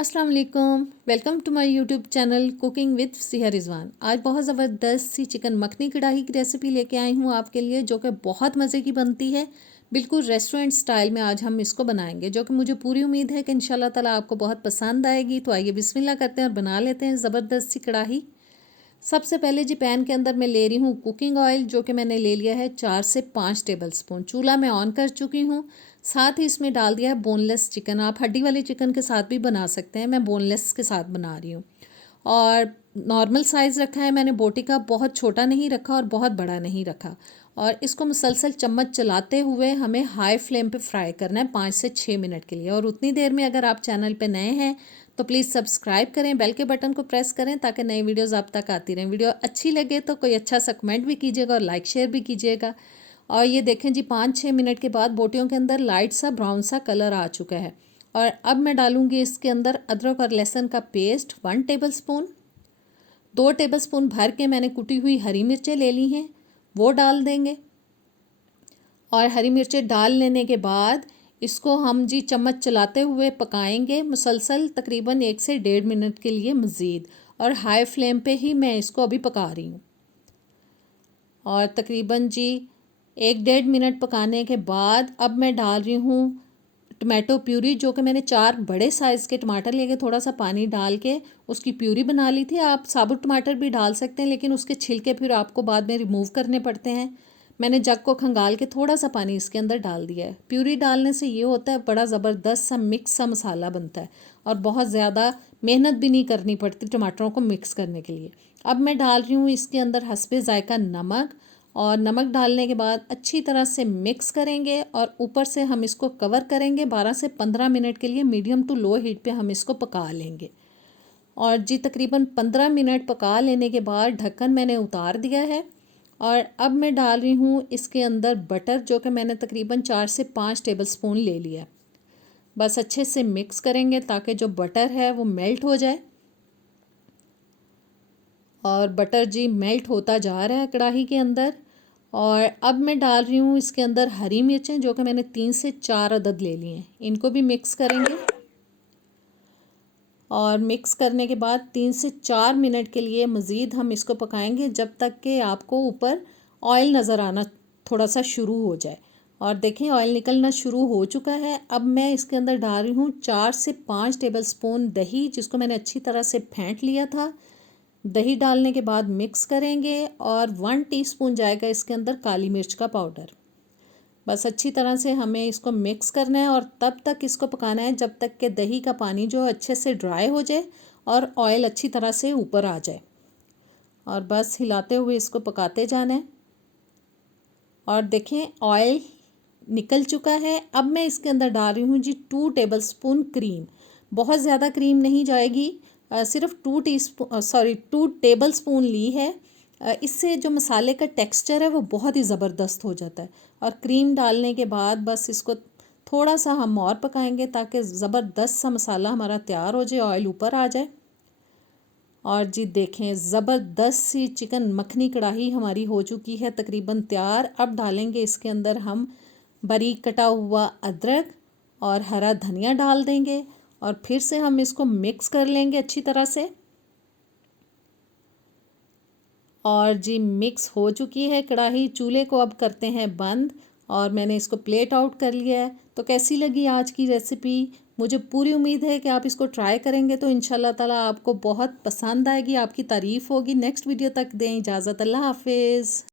अस्सलाम वालेकुम, welcome to my YouTube channel cooking with Siha Rizwan. आज बहुत ज़बरदस्त सी चिकन मखनी कढ़ाई की रेसिपी लेके आई हूँ आपके लिए, जो कि बहुत मज़े की बनती है। बिल्कुल रेस्टोरेंट स्टाइल में आज हम इसको बनाएंगे, जो कि मुझे पूरी उम्मीद है कि इंशाल्लाह ताला आपको बहुत पसंद आएगी। तो आइए बिस्मिल्लाह करते हैं और बना लेते हैं ज़बरदस्त सी कढ़ाई। सबसे पहले जी पैन के अंदर मैं ले रही हूँ कुकिंग ऑयल, जो कि मैंने ले लिया है 4 से 5 टेबल स्पून। चूल्हा मैं ऑन कर चुकी हूँ। साथ ही इसमें डाल दिया है बोनलेस चिकन। आप हड्डी वाले चिकन के साथ भी बना सकते हैं, मैं बोनलेस के साथ बना रही हूँ। और नॉर्मल साइज़ रखा है मैंने बोटी का, बहुत छोटा नहीं रखा और बहुत बड़ा नहीं रखा। और इसको मुसलसल चम्मच चलाते हुए हमें हाई फ्लेम पे फ्राई करना है 5 से 6 मिनट के लिए। और उतनी देर में अगर आप चैनल पे नए हैं तो प्लीज़ सब्सक्राइब करें, बेल के बटन को प्रेस करें ताकि नई वीडियोज़ आप तक आती रहें। वीडियो अच्छी लगे तो कोई अच्छा सा कमेंट भी कीजिएगा और लाइक शेयर भी कीजिएगा। और ये देखें जी 5-6 मिनट के बाद बोटियों के अंदर लाइट सा ब्राउन सा कलर आ चुका है। और अब मैं डालूँगी इसके अंदर अदरक और लहसुन का paste 1 table spoon. 2 table spoon भर के मैंने कुटी हुई हरी मिर्चें ले ली हैं, वो डाल देंगे। और हरी मिर्चें डाल लेने के बाद इसको हम जी चम्मच चलाते हुए पकाएंगे मुसलसल तकरीबन 1 से 1.5 मिनट के लिए मज़ीद। और हाई फ्लेम पे ही मैं इसको अभी पका रही हूँ। और तकरीबन जी 1-1.5 मिनट पकाने के बाद अब मैं डाल रही हूँ टमाटो प्यूरी, जो कि मैंने 4 बड़े साइज़ के टमाटर लेके थोड़ा सा पानी डाल के उसकी प्यूरी बना ली थी। आप साबुत टमाटर भी डाल सकते हैं, लेकिन उसके छिलके फिर आपको बाद में रिमूव करने पड़ते हैं। मैंने जग को खंगाल के थोड़ा सा पानी इसके अंदर डाल दिया है। प्यूरी डालने से ये होता है बड़ा ज़बरदस्त सा मिक्स सा मसाला बनता है और बहुत ज़्यादा मेहनत भी नहीं करनी पड़ती टमाटरों को मिक्स करने के लिए। अब मैं डाल रही हूँ इसके अंदर हस्बे ज़ायका नमक। और नमक डालने के बाद अच्छी तरह से मिक्स करेंगे और ऊपर से हम इसको कवर करेंगे 12 से 15 मिनट के लिए। मीडियम टू लो हीट पे हम इसको पका लेंगे। और जी तकरीबन 15 मिनट पका लेने के बाद ढक्कन मैंने उतार दिया है। और अब मैं डाल रही हूँ इसके अंदर बटर, जो कि मैंने तकरीबन 4 से 5 टेबल स्पून ले लिया। बस अच्छे से मिक्स करेंगे ताकि जो बटर है वो मेल्ट हो जाए। और बटर जी मेल्ट होता जा रहा है कढ़ाई के अंदर। और अब मैं डाल रही हूँ इसके अंदर हरी मिर्चें, जो कि मैंने 3 से 4 अदद ले लिए हैं। इनको भी मिक्स करेंगे। और मिक्स करने के बाद 3 से 4 मिनट के लिए मज़ीद हम इसको पकाएंगे, जब तक कि आपको ऊपर ऑयल नज़र आना थोड़ा सा शुरू हो जाए। और देखें ऑयल निकलना शुरू हो चुका है। अब मैं इसके अंदर डाल रही हूँ 4 से 5 टेबल स्पून दही, जिसको मैंने अच्छी तरह से फेंट लिया था। दही डालने के बाद मिक्स करेंगे और 1 टीस्पून जाएगा इसके अंदर काली मिर्च का पाउडर। बस अच्छी तरह से हमें इसको मिक्स करना है और तब तक इसको पकाना है जब तक कि दही का पानी जो अच्छे से ड्राई हो जाए और ऑयल अच्छी तरह से ऊपर आ जाए। और बस हिलाते हुए इसको पकाते जाना है। और देखें ऑयल निकल चुका है। अब मैं इसके अंदर डाल रही हूँ जी 2 टेबल स्पून क्रीम। बहुत ज़्यादा क्रीम नहीं जाएगी, सिर्फ 2 टेबल स्पून ली है। इससे जो मसाले का टेक्सचर है वो बहुत ही ज़बरदस्त हो जाता है। और क्रीम डालने के बाद बस इसको थोड़ा सा हम और पकाएंगे ताकि ज़बरदस्त सा मसाला हमारा तैयार हो जाए, ऑयल ऊपर आ जाए। और जी देखें ज़बरदस्त सी चिकन मखनी कढ़ाई हमारी हो चुकी है तकरीबन तैयार। अब डालेंगे इसके अंदर हम बारीक कटा हुआ अदरक और हरा धनिया डाल देंगे। और फिर से हम इसको मिक्स कर लेंगे अच्छी तरह से। और जी मिक्स हो चुकी है कढ़ाई। चूल्हे को अब करते हैं बंद और मैंने इसको प्लेट आउट कर लिया है। तो कैसी लगी आज की रेसिपी? मुझे पूरी उम्मीद है कि आप इसको ट्राई करेंगे तो इंशाल्लाह ताला आपको बहुत पसंद आएगी, आपकी तारीफ़ होगी। नेक्स्ट वीडियो तक दें इजाज़त। अल्लाह हाफिज़।